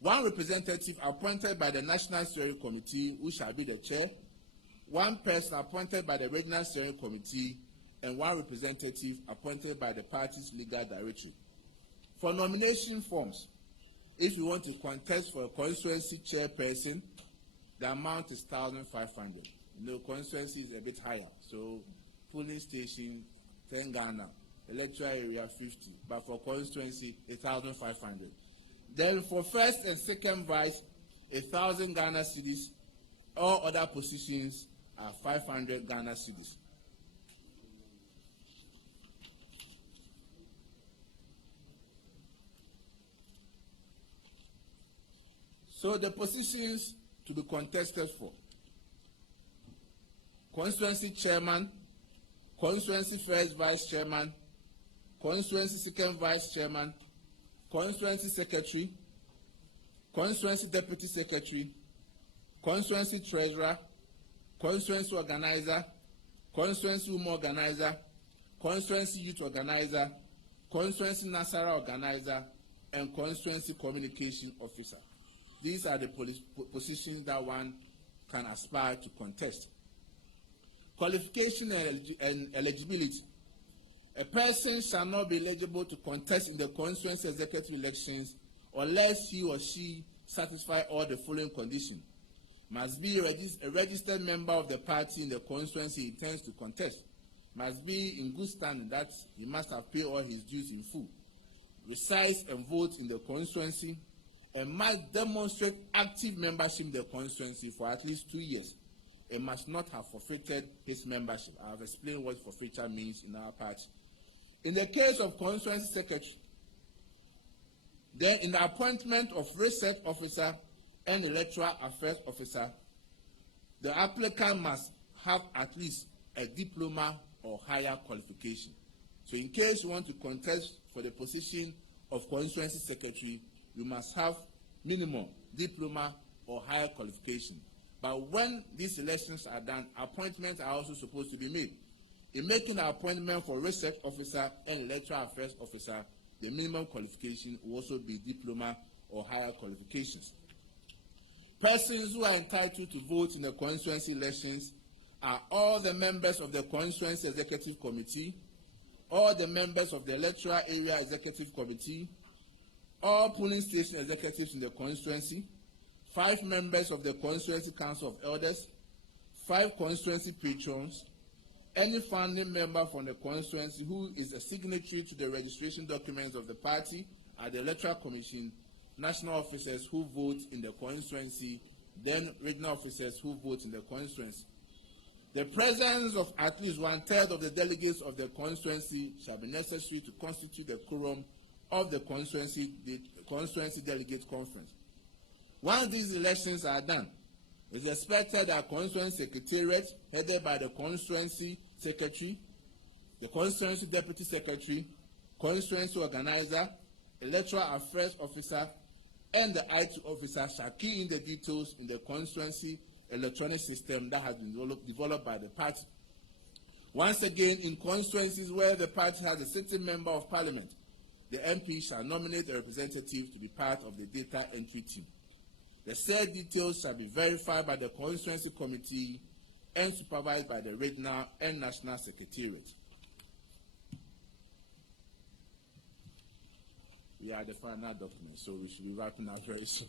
one representative appointed by the National Steering Committee, who shall be the chair, one person appointed by the Regional Steering Committee, and one representative appointed by the party's legal directory. For nomination forms, if you want to contest for a constituency chairperson, the amount is 1,500. The constituency is a bit higher, so polling station 10 Ghana, electoral area 50, but for constituency 1,500. Then for first and second vice, 1,000 Ghana cedis. All other positions are 500 Ghana cedis. So the positions to be contested for: constituency chairman, constituency first vice chairman, constituency second vice chairman, constituency secretary, constituency deputy secretary, constituency treasurer, constituency organizer, constituency women organizer, constituency youth organizer, constituency Nasara organizer, and constituency communication officer. These are the positions that one can aspire to contest. Qualification and eligibility: a person shall not be eligible to contest in the constituency executive elections unless he or she satisfy all the following conditions. Must be a registered member of the party in the constituency he intends to contest. Must be in good standing, that he must have paid all his dues in full. Resides and votes in the constituency, and must demonstrate active membership in the constituency for at least 2 years. It must not have forfeited his membership. I have explained what forfeiture means in our party. In the case of constituency secretary, then in the appointment of research officer and electoral affairs officer, the applicant must have at least a diploma or higher qualification. So in case you want to contest for the position of constituency secretary, you must have minimum diploma or higher qualification. But when these elections are done, appointments are also supposed to be made. In making the appointment for research officer and electoral affairs officer, The minimum qualification will also be diploma or higher qualifications. Persons who are entitled to vote in the constituency elections are all the members of the constituency executive committee, all the members of the electoral area executive committee, all polling station executives in the constituency, 5 members of the constituency council of elders, 5 constituency patrons, any founding member from the constituency who is a signatory to the registration documents of the party at the electoral commission, national officers who vote in the constituency, then regional officers who vote in the constituency. The presence of at least 1/3 of the delegates of the constituency shall be necessary to constitute the quorum of the constituency delegate conference. Once these elections are done, it is expected that constituency secretariat, headed by the constituency secretary, the constituency deputy secretary, constituency organizer, electoral affairs officer, and the IT officer shall key in the details in the constituency electronic system that has been developed by the party. Once again, in constituencies where the party has a sitting member of parliament, the MP shall nominate a representative to be part of the data entry team. The said details shall be verified by the constituency committee and supervised by the regional and national secretariat. We are the final document, so we should be wrapping up very soon.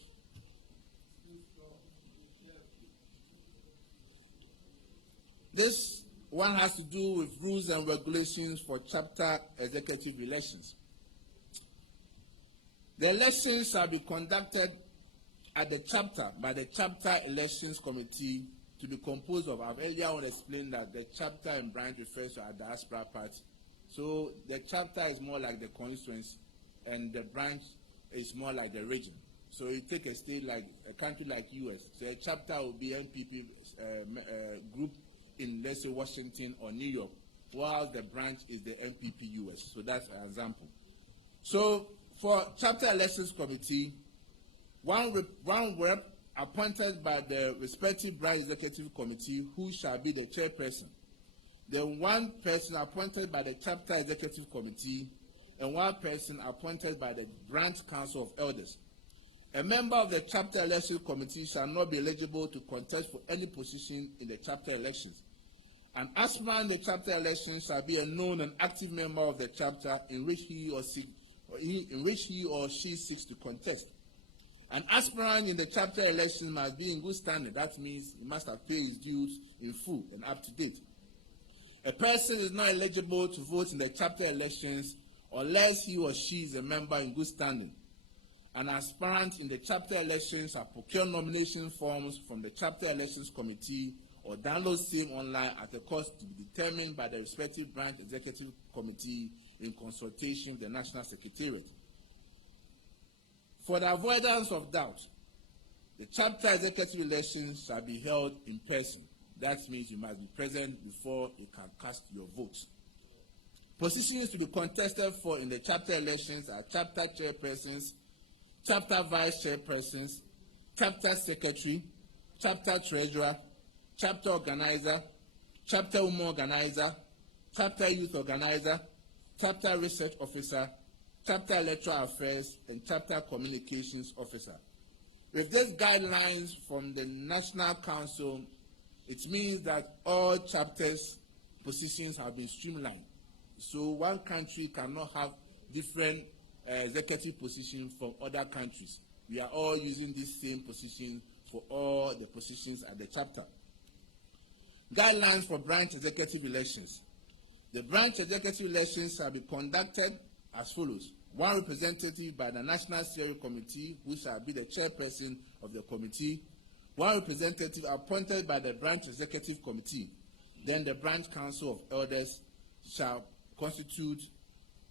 This one has to do with rules and regulations for chapter executive elections. The elections shall be conducted at the chapter by the chapter elections committee to be composed of, I've earlier on explained that the chapter and branch refers to our diaspora party. So the chapter is more like the constituency and the branch is more like the region. So you take a state like a country like US, so a chapter will be NPP group in, let's say, Washington or New York, while the branch is the NPP US. So that's an example. So for chapter elections committee, one rep appointed by the respective branch executive committee who shall be the chairperson. Then one person appointed by the chapter executive committee and one person appointed by the branch council of elders. A member of the chapter election committee shall not be eligible to contest for any position in the chapter elections. An aspirant in the chapter elections shall be a known and active member of the chapter in which he or she seeks to contest. An aspirant in the chapter election must be in good standing. That means he must have paid his dues in full and up to date. A person is not eligible to vote in the chapter elections unless he or she is a member in good standing. An aspirant in the chapter elections shall procure nomination forms from the chapter elections committee or download same online at a cost to be determined by the respective branch executive committee in consultation with the national secretariat. For the avoidance of doubt, the chapter executive elections shall be held in person. That means you must be present before you can cast your votes. Positions to be contested for in the chapter elections are chapter chairpersons, chapter vice chairpersons, chapter secretary, chapter treasurer, chapter organizer, chapter woman organizer, chapter youth organizer, chapter research officer, chapter electoral affairs, and chapter communications officer. With these guidelines from the National Council, it means that all chapters' positions have been streamlined. So one country cannot have different executive positions from other countries. We are all using this same position for all the positions at the chapter. Guidelines for branch executive elections. The branch executive elections shall be conducted as follows. One representative by the National Steering Committee, who shall be the chairperson of the committee. One representative appointed by the branch executive committee. Then the branch council of elders shall constitute,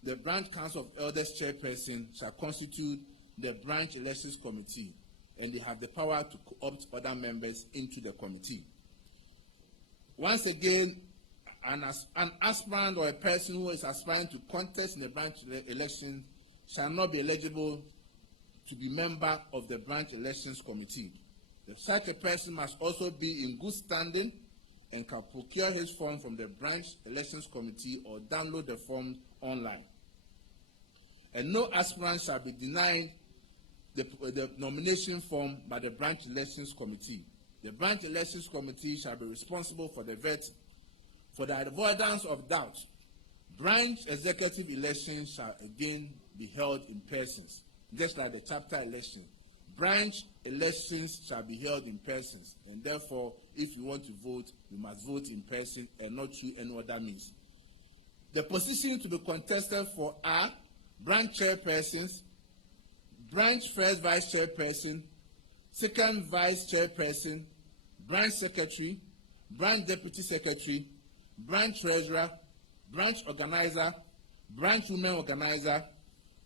the branch council of elders chairperson shall constitute the branch elections committee, and they have the power to co-opt other members into the committee. Once again, an aspirant or a person who is aspiring to contest in the branch election shall not be eligible to be member of the branch elections committee. Such a person must also be in good standing and can procure his form from the branch elections committee or download the form online. and no aspirant shall be denied the nomination form by the branch elections committee. The branch elections committee shall be responsible for the vetting. For the avoidance of doubt, branch executive elections shall again be held in persons, just like the chapter election. Branch elections shall be held in persons, and therefore, if you want to vote, you must vote in person and not through any other means. The positions to be contested for are branch chairpersons, branch first vice chairperson, second vice chairperson, branch secretary, branch deputy secretary, branch treasurer, branch organizer, branch women organizer,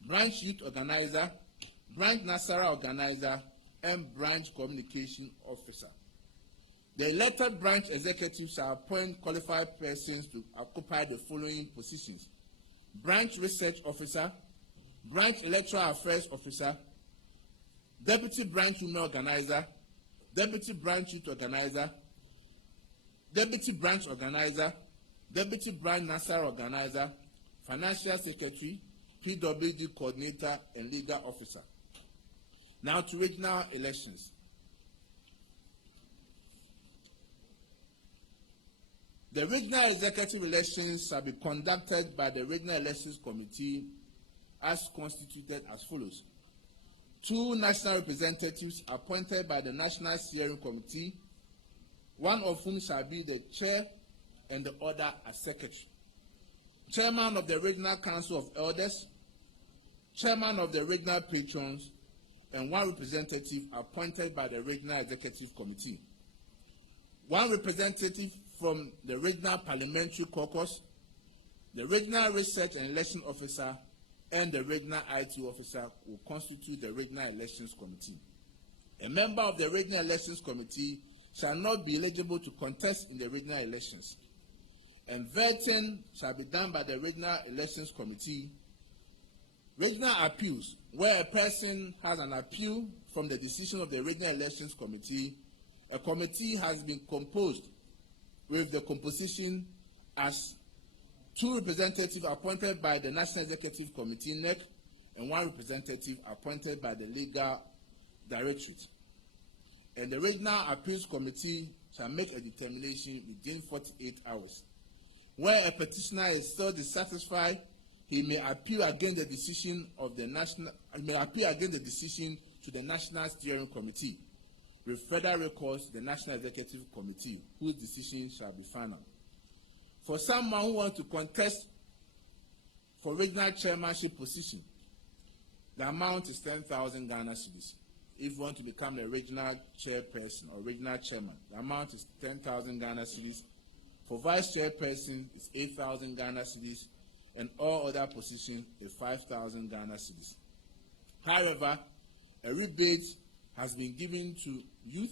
branch youth organizer, branch Nasara organizer, and branch communication officer. The elected branch executives shall appoint qualified persons to occupy the following positions: branch research officer, branch electoral affairs officer, deputy branch women organizer, deputy branch youth organizer, deputy branch organizer, deputy branch Nasara organizer, financial secretary, PWD coordinator, and legal officer. Now to regional elections. The regional executive elections shall be conducted by the Regional Elections Committee as constituted as follows: 2 national representatives appointed by the National Steering Committee, one of whom shall be the chair and the other as secretary. Chairman of the Regional Council of Elders, chairman of the regional patrons, and 1 representative appointed by the Regional Executive Committee. 1 representative from the Regional Parliamentary Caucus, the Regional Research and Election Officer, and the Regional IT Officer will constitute the Regional Elections Committee. A member of the Regional Elections Committee shall not be eligible to contest in the regional elections, and vetting shall be done by the Regional Elections Committee. Regional appeals, where a person has an appeal from the decision of the Regional Elections Committee, a committee has been composed with the composition as 2 representatives appointed by the National Executive Committee, NEC, and 1 representative appointed by the Legal Directorate. And the Regional Appeals Committee shall make a determination within 48 hours. Where a petitioner is still dissatisfied, he may appeal against the decision of the to the National Steering Committee, with further recourse to the National Executive Committee, whose decision shall be final. For someone who wants to contest for regional chairmanship position, the amount is 10,000 Ghana cedis. If you want to become a regional chairperson or regional chairman, the amount is 10,000 Ghana cedis. For vice chairperson, it's 8,000 Ghana cedis, and all other positions is 5,000 Ghana cedis. However, a rebate has been given to youth,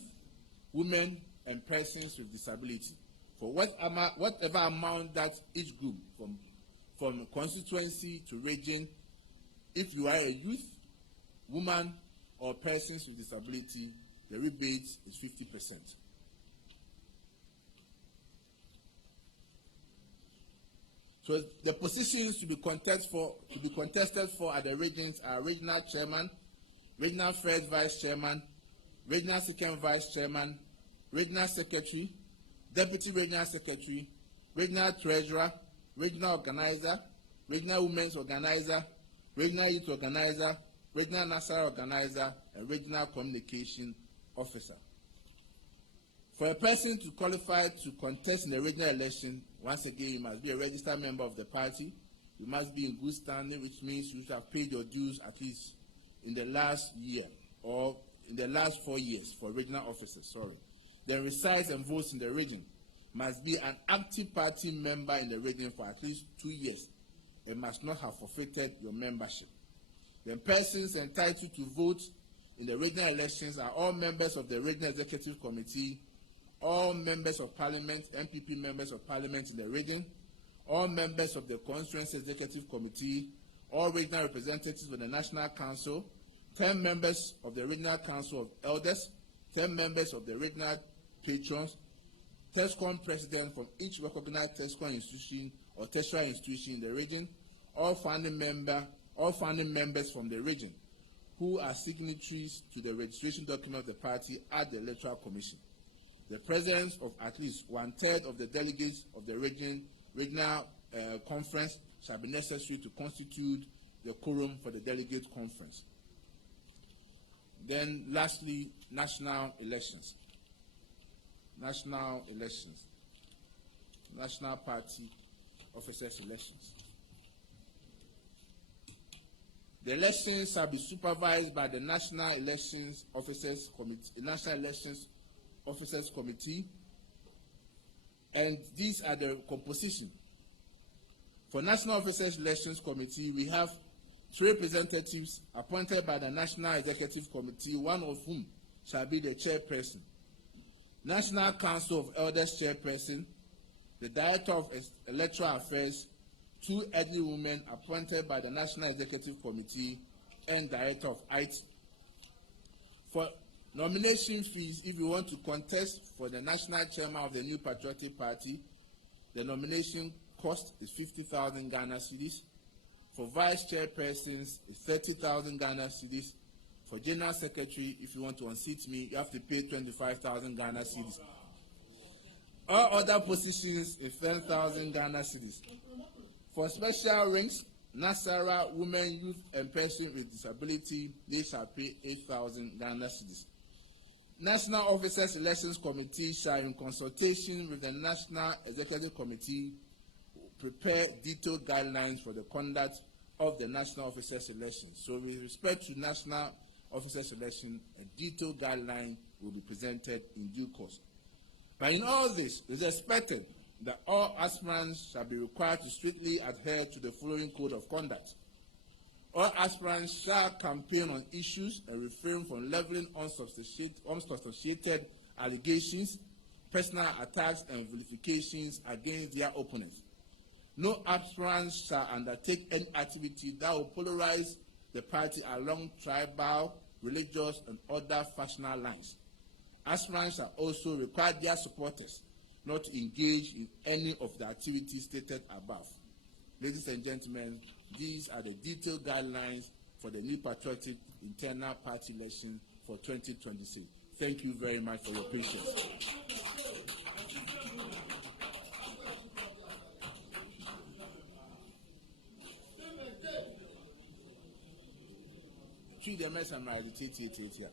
women, and persons with disability for whatever amount that each group, from constituency to region. If you are a youth, woman, or persons with disability, the rebate is 50%. So the positions to be contested for at the regions are regional chairman, regional first vice chairman, regional second vice chairman, regional secretary, deputy regional secretary, regional treasurer, regional organizer, regional women's organizer, regional youth organizer, regional Nasara organizer, and regional communication officer. For a person to qualify to contest in the regional election, once again, you must be a registered member of the party. You must be in good standing, which means you should have paid your dues at least in the last year or in the last 4 years for regional officers, Then resides and votes in the region. Must be an active party member in the region for at least 2 years and must not have forfeited your membership. Then persons entitled to vote in the regional elections are all members of the Regional Executive Committee, all members of Parliament, NPP members of Parliament in the region, all members of the Constituency Executive Committee, all regional representatives of the National Council, 10 members of the Regional Council of Elders, 10 members of the regional patrons, TESCOM president from each recognized TESCOM institution or tertiary institution in the region, all founding member all founding members from the region who are signatories to the registration document of the party at the Electoral Commission. The presence of at least 1/3 of the delegates of the regional conference shall be necessary to constitute the quorum for the delegate conference. Then lastly, national elections. National elections. National party officers' elections. The elections shall be supervised by the National Elections Officers Committee, and these are the composition. For National Officers Elections Committee, we have 3 representatives appointed by the National Executive Committee, one of whom shall be the chairperson. National Council of Elders chairperson, the Director of Electoral Affairs, 2 elderly women appointed by the National Executive Committee, and Director of IT. For nomination fees, if you want to contest for the national chairman of the New Patriotic Party, the nomination cost is 50,000 Ghana cedis. For vice chairpersons, it's 30,000 Ghana cedis. For general secretary, if you want to unseat me, you have to pay 25,000 Ghana cedis. All other positions is 10,000 Ghana cedis. For special ranks, Nasara, women, youth, and persons with disability, they shall pay 8,000 Ghana cedis. National Officers Elections Committee shall, in consultation with the National Executive Committee, prepare detailed guidelines for the conduct of the National Officers Elections. So with respect to National Officers Election, a detailed guideline will be presented in due course. But in all this, it is expected that all aspirants shall be required to strictly adhere to the following code of conduct. All aspirants shall campaign on issues and refrain from leveling unsubstantiated allegations, personal attacks, and vilifications against their opponents. No aspirants shall undertake any activity that will polarize the party along tribal, religious, and other factional lines. Aspirants are also required their supporters not to engage in any of the activities stated above. Ladies and gentlemen, these are the detailed guidelines for the New Patriotic internal party election for 2026. Thank you very much for your patience. The mess I'm right, here.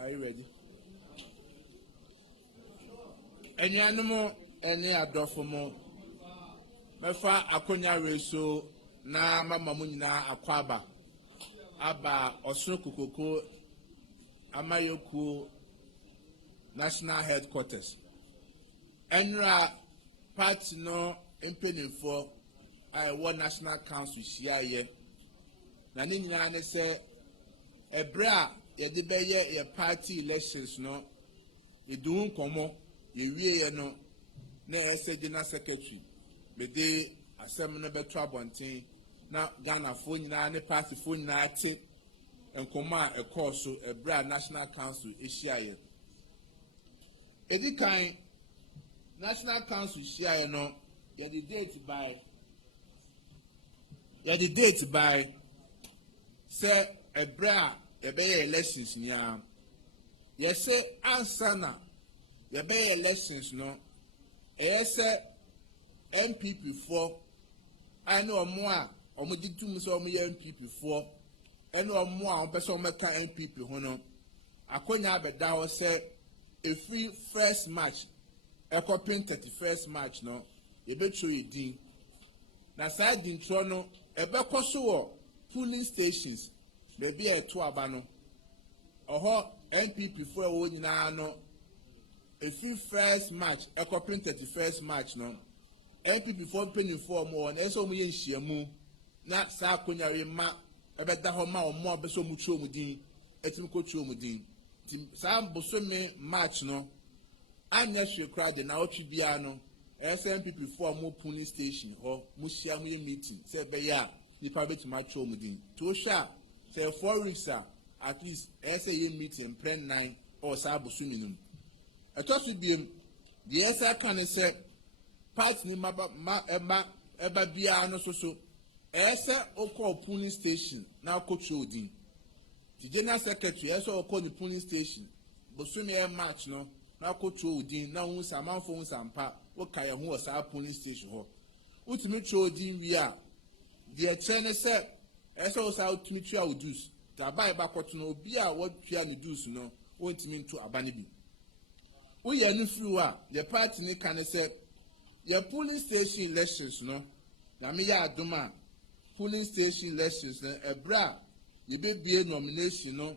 Are you ready? Any animal, any adorfamo, Mefa Akonya Reso, na mama munina akwaba aba Osoro Kokoko Amayoku National Headquarters. Enra party no mpenimfo a National Council hia na ne nyina ne se ebra ye de beye ye party elections no edu nkomo ye wie no na ese general secretary be de asem no beto abonten na Ghana fo nyina ne party fo nyina ate enkomo a ekọ so ebra National Council ehia ye edikan National Council hia ye no ye the date by say ebra ebeye elections nia ye say ansana ye be elections no say NPP 4 I know more omo ditum so omo NPP 4 eno omo a ompese omo ka NPP ho no akonya abeda ho say a free first match ekopin 31st match no ye betro yedin na side intro no ebekoso wo polling stations be be eto aba no oho NPP 4 wo nyina no a free first match ekopin 31st match no NPP 4 penny 4 more na eso mu ye nhyiamu na sa akonyare ma ebeda ho ma omo abeso mu chuo mu din etim ko chuo mu din tim sa boso me match no anya hwe kra de na otwe bia no NPP for more polling station or Mushia meeting, said Beya, the private matro within. To sha, say 4 weeks at least SA meeting, plan 9 or Sabu Suminum. I thought to be the SA can say, part ni eba bia no so SA oko polling station now coach Odin. The general secretary also called the polling station, but soon March no. Now coach Odin now who some man for some part. What kind of was our polling station? What to meet Odin we are. The attorney said, as also how to meet you do. To buy back what no be what you do, no, want to mean to abandon. We are new through the party can say, your polling station elections, no. Namia Duma polling station elections, a bra, you be a nomination, no.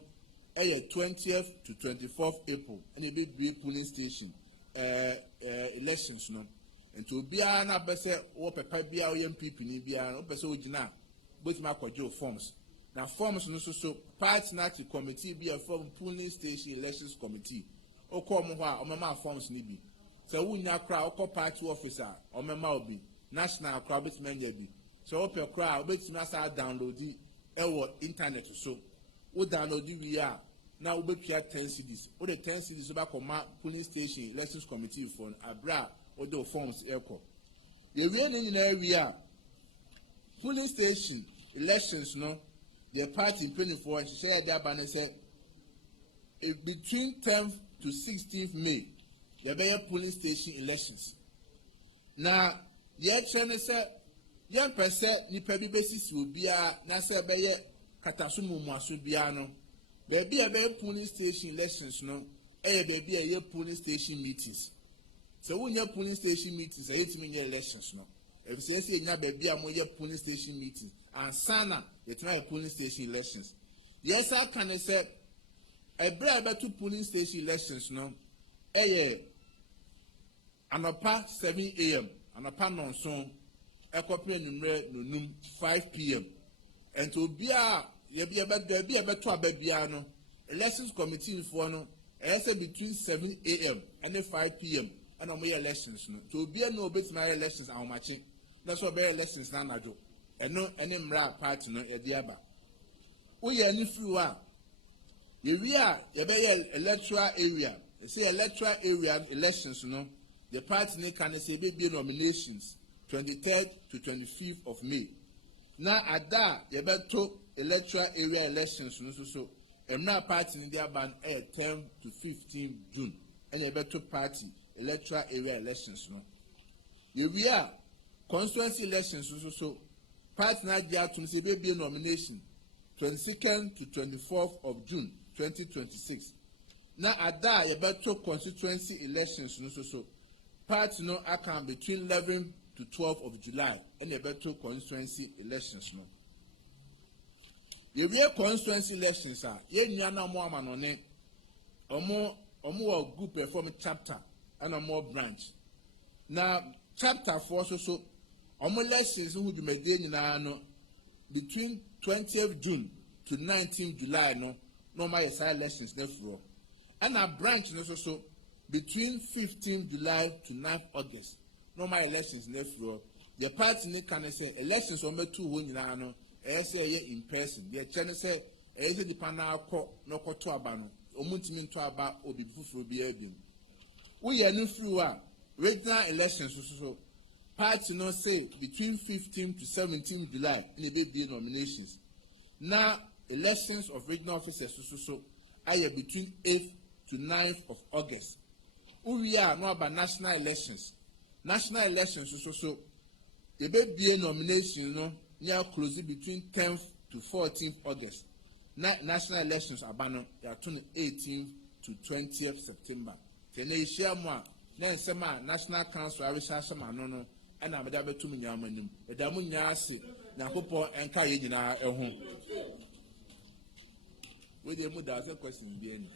20th to 24th April, and it be polling station elections, no. And to be an abese or papa be our NPP ni be an opese ojina, both my kwajo forms. Now forms no so party national committee be a form polling station elections committee. O come hwa o mama forms ni bi. So we nya kra o party officer o mama obi national crowd bit menya bi. So op your crowd bit na sa download di e internet so. We download we are now we be 10 CDs. O the 10 CDs back on polling station elections committee for abra or the forms echo. The real in area polling station elections no the party in 24 she said that banner said between 10th to 16th May the be polling station elections. Now the channel said young person nipa bi basis will be a na say be katasumu muaso bia no baby a polling station elections no baby a polling station meetings. So when you polling station meetings, I hate me elections no. If you say you baby a more polling station meetings and sana you try polling station elections. Yes, I can say a brave to polling station elections no. Anapa 7 a.m. anapa non so a copy number no 5 p.m. And to be a better babyano elections committee for no between 7 a.m. and 5 p.m. and on my elections no to be no bit my elections are matching. That's what better elections now do. And no any mra party no ediaba. We are new through we are electoral area. Say electoral area elections no the party can say be nominations 23rd to 25th of May. Now at that you better electoral area elections so and now party in their ban 10 to 15 June and you better party electoral area elections no. We are constituency elections so party now there to say be nomination 22nd to 24th of June 2026. Now at that you better constituency elections so party no account between 11 to 12 of July and you better constituency elections no. The real constituency elections are ye nyana mo amanone omo group perform chapter and omo branch. Now chapter 4 so omo elections who be made nyina no between 20th June to 19th July no normal elections na fro. And a branch no so between 15th July to 9th August normal elections na fro. The party can say elections omo 2 ho nyina no in person. The channel say, the panel no to abano, omuntimi to aba obi fufuro bi abim. We are new through regional elections so party no say between 15 to 17 July in the nominations. Now elections of regional officers so are between 8th to 9th of August. We are no about national elections. National elections so the be nomination no near closing between 10th to 14th August. National elections are banned. They are 18th to 20th September. Tene share more. Then some National Council I wish some no and I'm able to me yamanum. The damunyasi na hopo enka yina ehun. We dey move that question bien.